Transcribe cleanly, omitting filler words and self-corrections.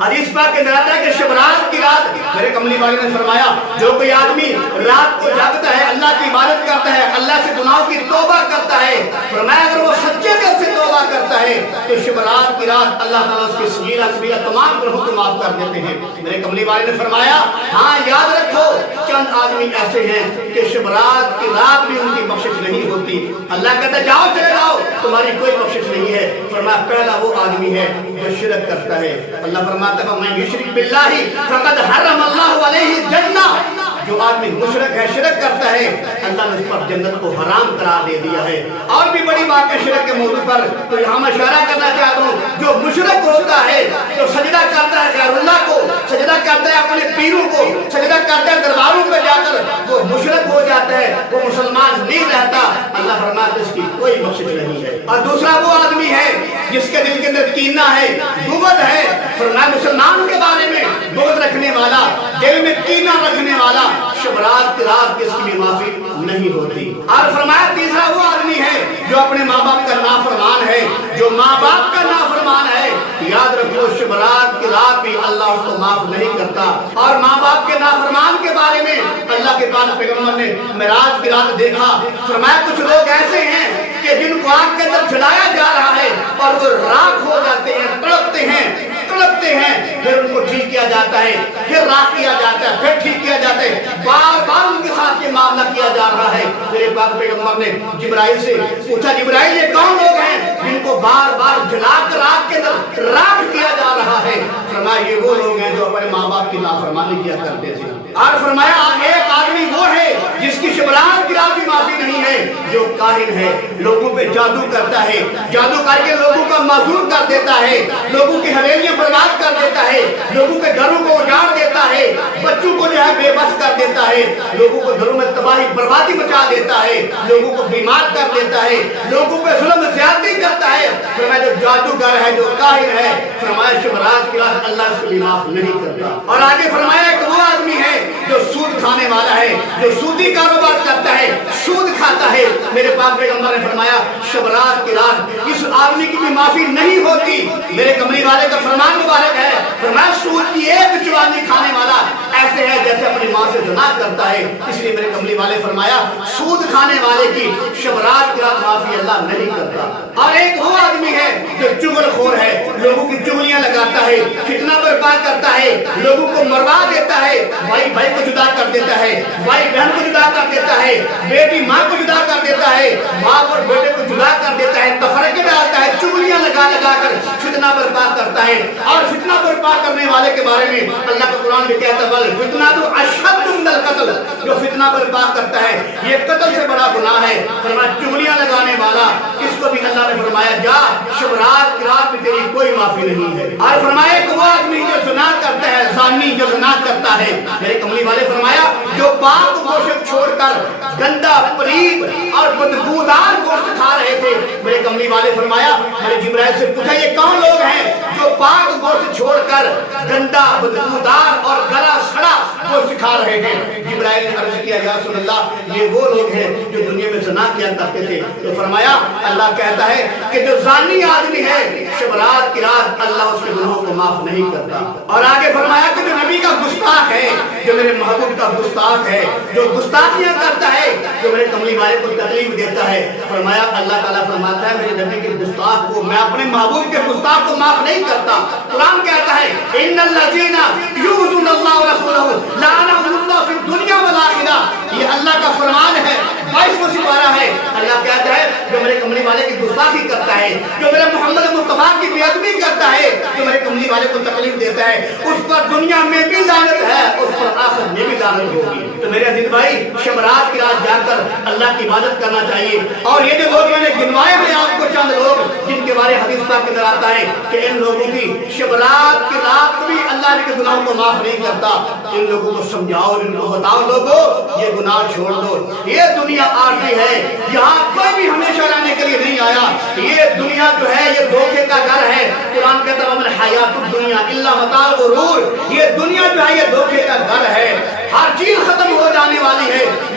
حدیث پاک کے اندر آتا ہے کہ شب رات کی رات میرے کملی والے نے فرمایا جو کوئی آدمی رات کو جاگتا ہے اللہ کی عبادت کرتا ہے اللہ سے گناہوں کی توبہ کرتا ہے فرمایا اگر وہ سچے دل سے توبہ کرتا ہے تو شب رات کی رات اللہ تعالیٰ اس کی صغیرہ کبیرہ تمام گناہوں کو معاف کر دیتے ہیں۔ میرے کملی والے نے فرمایا ہاں یاد رکھو چند آدمی ایسے ہیں کہ شب رات کی رات بھی ان کی بخشش نہیں ہوتی، اللہ کہتا ہے جاؤ چلے جاؤ تمہاری کوئی بخشش نہیں ہے۔ فرمایا پہلا وہ آدمی ہے جو شرک کرتا ہے، اللہ فرمایا من یشرک باللہ فقد حرم اللہ علیہ الجنہ، جو آدمی مشرک ہے شرک کرتا ہے اللہ نے اس پر جنت کو حرام قرار دے دیا ہے۔ اور بھی بڑی بات ہے شرک کے موضوع پر تو یہاں میں اشارہ کرنا چاہتا ہوں جو مشرک ہوتا ہے جو سجدہ کرتا ہے غیر اللہ کو، سجدہ کرتا ہے اپنے پیروں کو، سجدہ کرتا ہے درباروں پہ جا کر وہ مشرک ہو جاتا ہے، وہ مسلمان نہیں رہتا، اللہ فرماتا ہے اس کی کوئی بخشش نہیں ہے۔ اور دوسرا وہ آدمی ہے جس کے دل کے اندر کینہ ہے، بغض ہے، فرمایا مسلمان کے بارے میں بغض رکھنے والا، دل میں کینہ رکھنے والا شب رات کی رات کس کی بھی معافی نہیں ہوتی۔ اور فرمایا تیسرا وہ آدمی ہے جو اپنے ماں باپ کا نافرمان ہے، جو ماں باپ کا نافرمان ہے، یاد رکھو شب رات کی رات بھی اللہ اس کو معاف نہیں کرتا۔ اور ماں باپ کے نافرمان کے بارے میں اللہ کے پاک پیغمبر نے معراج کی رات دیکھا، فرمایا کچھ لوگ ایسے ہیں کہ جن کو آگ کے اندر جلایا جا رہا ہے اور وہ راکھ ہو جاتے ہیں، تڑپتے ہیں، پھر ان کو ٹھیک کیا جاتا ہے، پھر راکھ کیا جاتا ہے، پھر ٹھیک کیا جاتا ہے، بار بار ان کے ساتھ یہ معاملہ کیا جا رہا ہے۔ میرے پاک پیغمبر نے جبرائیل سے پوچھا جبرائیل یہ کون لوگ ہیں جن کو بار بار جلا کر آگ کے اندر راکھ کیا جا رہا ہے؟ فرمایا یہ وہ لوگ ہیں جو اپنے ماں باپ کی نافرمانی کیا کرتے تھے۔ اور فرمایا ایک آدمی وہ ہے جس کی شب رات کی رات بھی معافی نہیں ہے، جو کاہن ہے، لوگوں پہ جادو کرتا ہے، جادو کر کے لوگوں کا معذور کر دیتا ہے، لوگوں کی حویلیاں برباد کر دیتا ہے، لوگوں کے گھروں کو اجاڑ دیتا ہے، بچوں کو جو ہے بے بس کر دیتا ہے، لوگوں کو گھروں میں تباہی بربادی مچا دیتا ہے، لوگوں کو بیمار کر دیتا ہے، لوگوں پہ ظلم زیادتی کرتا ہے۔ فرمایا جو جادوگر ہے، جو کاہن ہے، فرمایا شب رات کی رات اللہ اس کو بھی معاف نہیں کرتا۔ اور آگے فرمایا ایک وہ آدمی ہے جو سود کھانے والا ہے، جو سودی کاروبار کرتا ہے، سود کھاتا ہے۔ میرے پاک پیغمبر نے فرمایا شب رات کی رات اس آدمی کی بھی معافی نہیں ہوتی۔ میرے کملی والے کا فرمان مبارک ہے، فرمایا سود کی ایک چوانی کھانے والا ایسے ہے جیسے اپنی ماں سے زنا کرتا ہے۔ اس لیے میرے کملی والے فرمایا سود کھانے والے کی شب رات کی رات معافی اللہ نہیں کرتا۔ اور ایک وہ آدمی ہے جو چغل خور ہے، لوگوں کی چغلیاں لگاتا ہے، فتنہ برپا کرتا ہے، لوگوں کو مروا دیتا ہے، بھائی بھائی کو جدا کر دیتا ہے، بھائی بہن کو جدا کر دیتا ہے، بیٹی ماں کو جدا کر دیتا ہے، باپ اور بیٹے کو جدا کر دیتا ہے، تفرقے ڈالتا ہے، چغلیاں لگا لگا کر فتنہ برپا کرتا ہے۔ اور فتنہ برپا کرنے والے کے بارے میں اللہ کا قرآن بھی کہتا ہے بل فتنہ تو اشد من القتل، جو فتنہ برپا کرتا ہے یہ قتل سے بڑا گناہ ہے۔ فرمایا چغلیاں لگانے والا اس کو بھی اللہ نے فرمایا جا شب رات کی رات میں تیری کوئی معافی نہیں ہے۔ اور فرمایا ایک وہ آدمی جو زنا کرتا ہے، زانی جو زنا کرتا ہے، میرے کملی والے فرمایا جو پاک گوشت چھوڑ کر گندا پلید اور بدبودار گوشت کھا رہے تھے، میرے کملی والے فرمایا میں نے جبرائیل سے پوچھا یہ کون لوگ ہیں جو پاک گوشت چھوڑ کر گندا بدبودار اور گلا سڑا گوشت کھا رہے تھے؟ جبرائیل نے عرض کیا یا رسول اللہ یہ وہ لوگ ہیں جو دنیا میں زنا کیا کرتے تھے۔ تو فرمایا اللہ کہتا ہے کہ جو زانی آدمی ہے شب رات کی رات اللہ اس کے گناہوں کو معاف نہیں کرتا۔ اور آگے فرمایا کہ جو نبی کا گستاخ ہے، جو میرے محبوب کا گستاخ ہے، جو گستاخیاں کرتا ہے، جو میرے کملی والے کو تکلیف دیتا ہے، فرمایا اللہ تعالیٰ فرماتا ہے میرے نبی کے گستاخ کو میں اپنے محبوب کے گستاخ کو معاف نہیں کرتا۔ قرآن کہتا ہے ان الذین یؤذون اللہ ورسولہ لعنہم اللہ فی الدنیا والآخرہ، یہ اللہ کا فرمان ہے، 22واں سپارہ ہے۔ اللہ کہتا ہے جو میرے کملی والے کی گستاخی کرتا ہے، جو میرے محمد مصطفیٰ کی بے ادبی کرتا ہے، جو میرے کملی والے کو تکلیف دیتا ہے، اس پر دنیا میں بھی لعنت ہے، اس پر آخرت میں بھی لعنت ہوگی۔ تو میرے عزیز بھائی شب رات کی رات جا کر اللہ کی عبادت کرنا چاہیے۔ اور یہ جو لوگ میں نے گنوائے ہیں آپ کو چند لوگ جن کے بارے حدیث پاک کے اندر آتا ہے کہ ان لوگوں کی شب رات کی رات بھی اللہ کے گناہوں کو معاف نہیں کرتا، ان لوگوں کو سمجھاؤ، ان کو بتاؤ لوگوں یہ گناہ چھوڑ دو، یہ دنیا عارضی ہے، یہاں کوئی بھی ہمیشہ رہنے کے لیے نہیں آیا، یہ دنیا جو ہے یہ دھوکے کا گھر ہے۔ قرآن کہتا ہے وَمَا الْحَيَاةُ الدُّنْيَا إِلَّا مَتَاعُ الْغُرُورِ، یہ دنیا جو ہے یہ دھوکے کا گھر ہے، ہر چیز ختم ہو جانے والی ہے